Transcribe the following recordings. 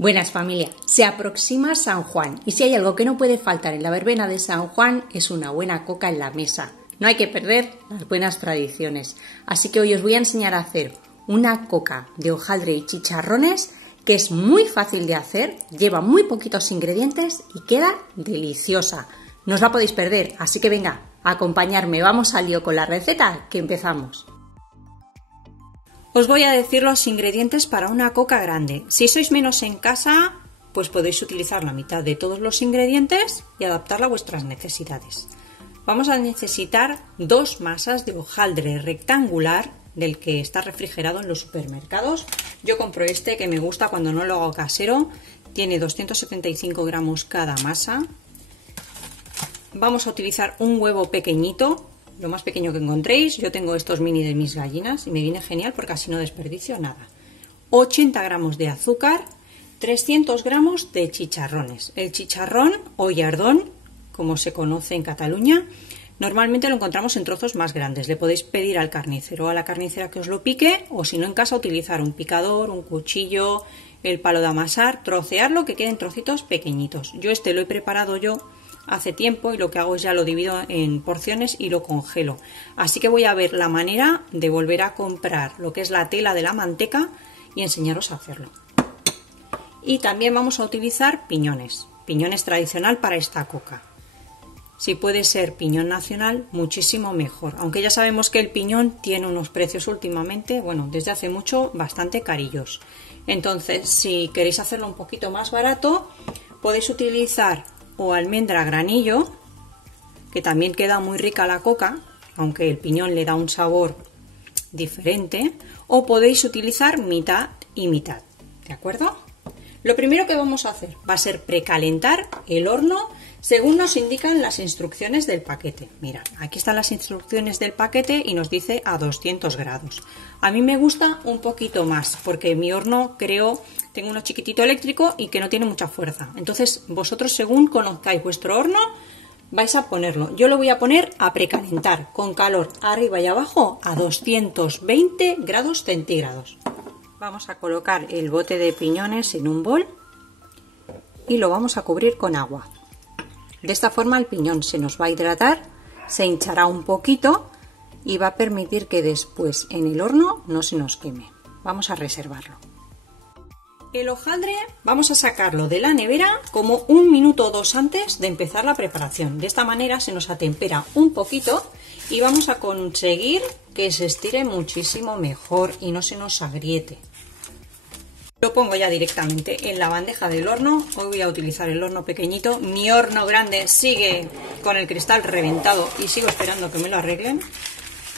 Buenas familia, se aproxima San Juan y si hay algo que no puede faltar en la verbena de San Juan es una buena coca en la mesa. No hay que perder las buenas tradiciones, así que hoy os voy a enseñar a hacer una coca de hojaldre y chicharrones que es muy fácil de hacer, lleva muy poquitos ingredientes y queda deliciosa. No os la podéis perder, así que venga, a acompañarme, vamos al lío con la receta que empezamos. Os voy a decir los ingredientes para una coca grande. Si sois menos en casa, pues podéis utilizar la mitad de todos los ingredientes y adaptarla a vuestras necesidades. Vamos a necesitar 2 masas de hojaldre rectangular del que está refrigerado en los supermercados. Yo compro este que me gusta cuando no lo hago casero. Tiene 275 gramos cada masa. Vamos a utilizar un huevo pequeñito, lo más pequeño que encontréis. Yo tengo estos mini de mis gallinas y me viene genial porque así no desperdicio nada. 80 gramos de azúcar, 300 gramos de chicharrones. El chicharrón o llardón, como se conoce en Cataluña, normalmente lo encontramos en trozos más grandes. Le podéis pedir al carnicero o a la carnicera que os lo pique, o si no en casa utilizar un picador, un cuchillo, el palo de amasar, trocearlo que queden trocitos pequeñitos. Yo este lo he preparado yo hace tiempo y lo que hago es ya lo divido en porciones y lo congelo. Así que voy a ver la manera de volver a comprar lo que es la tela de la manteca y enseñaros a hacerlo. Y también vamos a utilizar piñones tradicional para esta coca. Si puede ser piñón nacional, muchísimo mejor. Aunque ya sabemos que el piñón tiene unos precios últimamente, bueno, desde hace mucho, bastante carillos. Entonces, si queréis hacerlo un poquito más barato, podéis utilizar o almendra granillo, que también queda muy rica la coca, aunque el piñón le da un sabor diferente, o podéis utilizar mitad y mitad, ¿de acuerdo? Lo primero que vamos a hacer va a ser precalentar el horno según nos indican las instrucciones del paquete. Mirad, aquí están las instrucciones del paquete y nos dice a 200 grados. A mí me gusta un poquito más porque mi horno tengo uno chiquitito eléctrico y que no tiene mucha fuerza. Entonces vosotros según conozcáis vuestro horno vais a ponerlo. Yo lo voy a poner a precalentar con calor arriba y abajo a 220 grados centígrados. Vamos a colocar el bote de piñones en un bol y lo vamos a cubrir con agua. De esta forma el piñón se nos va a hidratar, se hinchará un poquito y va a permitir que después en el horno no se nos queme. Vamos a reservarlo. El hojaldre vamos a sacarlo de la nevera como 1 minuto o 2 antes de empezar la preparación. De esta manera se nos atempera un poquito y vamos a conseguir que se estire muchísimo mejor y no se nos agriete. Lo pongo ya directamente en la bandeja del horno. Hoy voy a utilizar el horno pequeñito. Mi horno grande sigue con el cristal reventado y sigo esperando que me lo arreglen.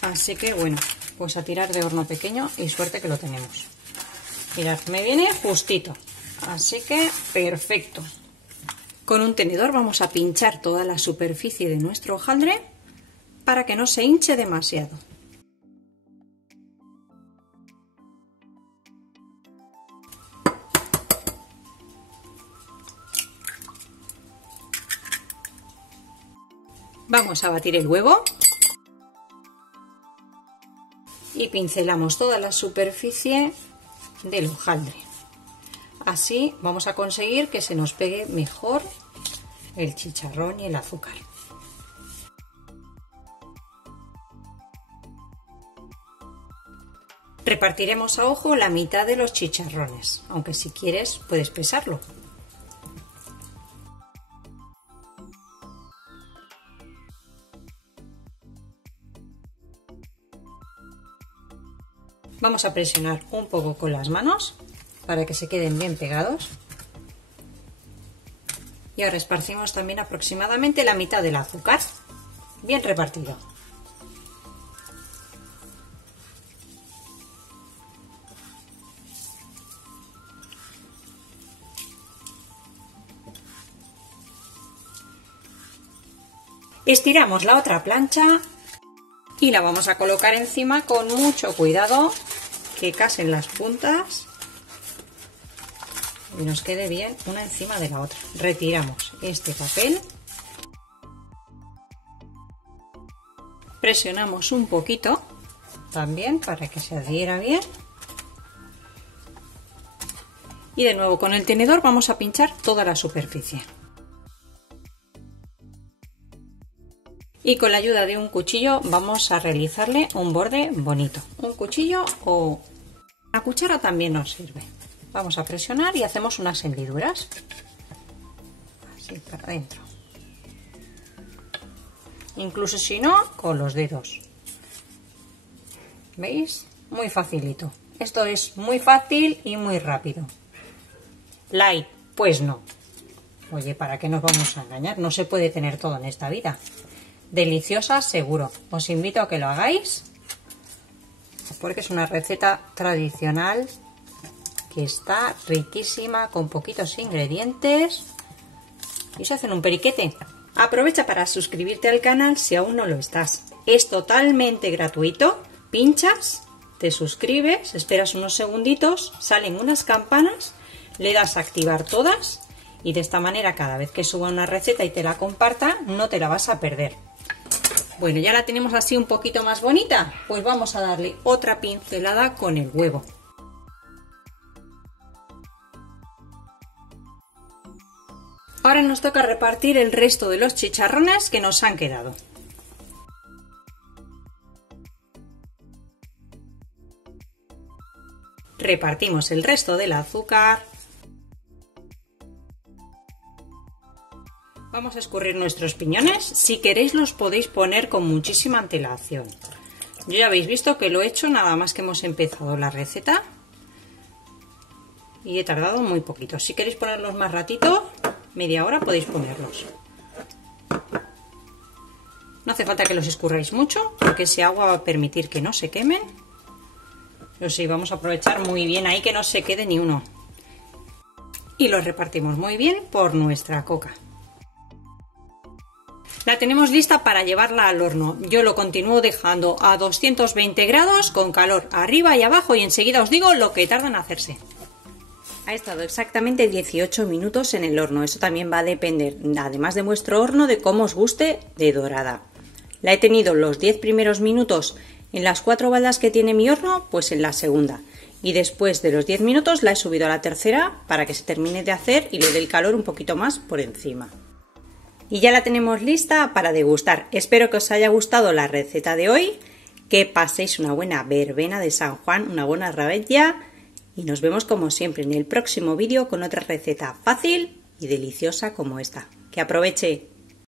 Así que bueno, pues a tirar de horno pequeño y suerte que lo tenemos. Mirad, me viene justito. Así que perfecto. Con un tenedor vamos a pinchar toda la superficie de nuestro hojaldre para que no se hinche demasiado. Vamos a batir el huevo y pincelamos toda la superficie del hojaldre. Así vamos a conseguir que se nos pegue mejor el chicharrón y el azúcar. Repartiremos a ojo la mitad de los chicharrones, aunque si quieres puedes pesarlo. Vamos a presionar un poco con las manos para que se queden bien pegados. Y ahora esparcimos también aproximadamente la mitad del azúcar, bien repartido. Estiramos la otra plancha y la vamos a colocar encima con mucho cuidado, que casen las puntas y nos quede bien una encima de la otra. Retiramos este papel, presionamos un poquito también para que se adhiera bien Y de nuevo con el tenedor vamos a pinchar toda la superficie. Y con la ayuda de un cuchillo vamos a realizarle un borde bonito. Un cuchillo o una cuchara también nos sirve. Vamos a presionar y hacemos unas hendiduras. Así para adentro. Incluso si no, con los dedos. ¿Veis? Muy facilito. Esto es muy fácil y muy rápido. Light, pues no. Oye, ¿para qué nos vamos a engañar? No se puede tener todo en esta vida. Deliciosa, seguro. Os invito a que lo hagáis porque es una receta tradicional que está riquísima, con poquitos ingredientes y se hacen un periquete. Aprovecha para suscribirte al canal si aún no lo estás. Es totalmente gratuito. Pinchas, te suscribes, esperas unos segunditos, salen unas campanas, le das a activar todas y de esta manera cada vez que suba una receta y te la comparta no te la vas a perder. Bueno, ya la tenemos así un poquito más bonita, pues vamos a darle otra pincelada con el huevo. Ahora nos toca repartir el resto de los chicharrones que nos han quedado. Repartimos el resto del azúcar. Vamos a escurrir nuestros piñones. Si queréis los podéis poner con muchísima antelación. Yo ya habéis visto que lo he hecho nada más que hemos empezado la receta. Y he tardado muy poquito. Si queréis ponerlos más ratito, media hora podéis ponerlos. No hace falta que los escurráis mucho, porque ese agua va a permitir que no se quemen. Pero sí, vamos a aprovechar muy bien ahí que no se quede ni uno. Y los repartimos muy bien por nuestra coca. La tenemos lista para llevarla al horno. Yo lo continúo dejando a 220 grados con calor arriba y abajo y enseguida os digo lo que tarda en hacerse. Ha estado exactamente 18 minutos en el horno. Eso también va a depender, además de vuestro horno, de cómo os guste de dorada. La he tenido los 10 primeros minutos en las 4 baldas que tiene mi horno, pues en la segunda. Y después de los 10 minutos la he subido a la tercera para que se termine de hacer y le dé el calor un poquito más por encima. Y ya la tenemos lista para degustar. Espero que os haya gustado la receta de hoy, que paséis una buena verbena de San Juan, una buena rabella, y nos vemos como siempre en el próximo vídeo con otra receta fácil y deliciosa como esta. ¡Que aproveche!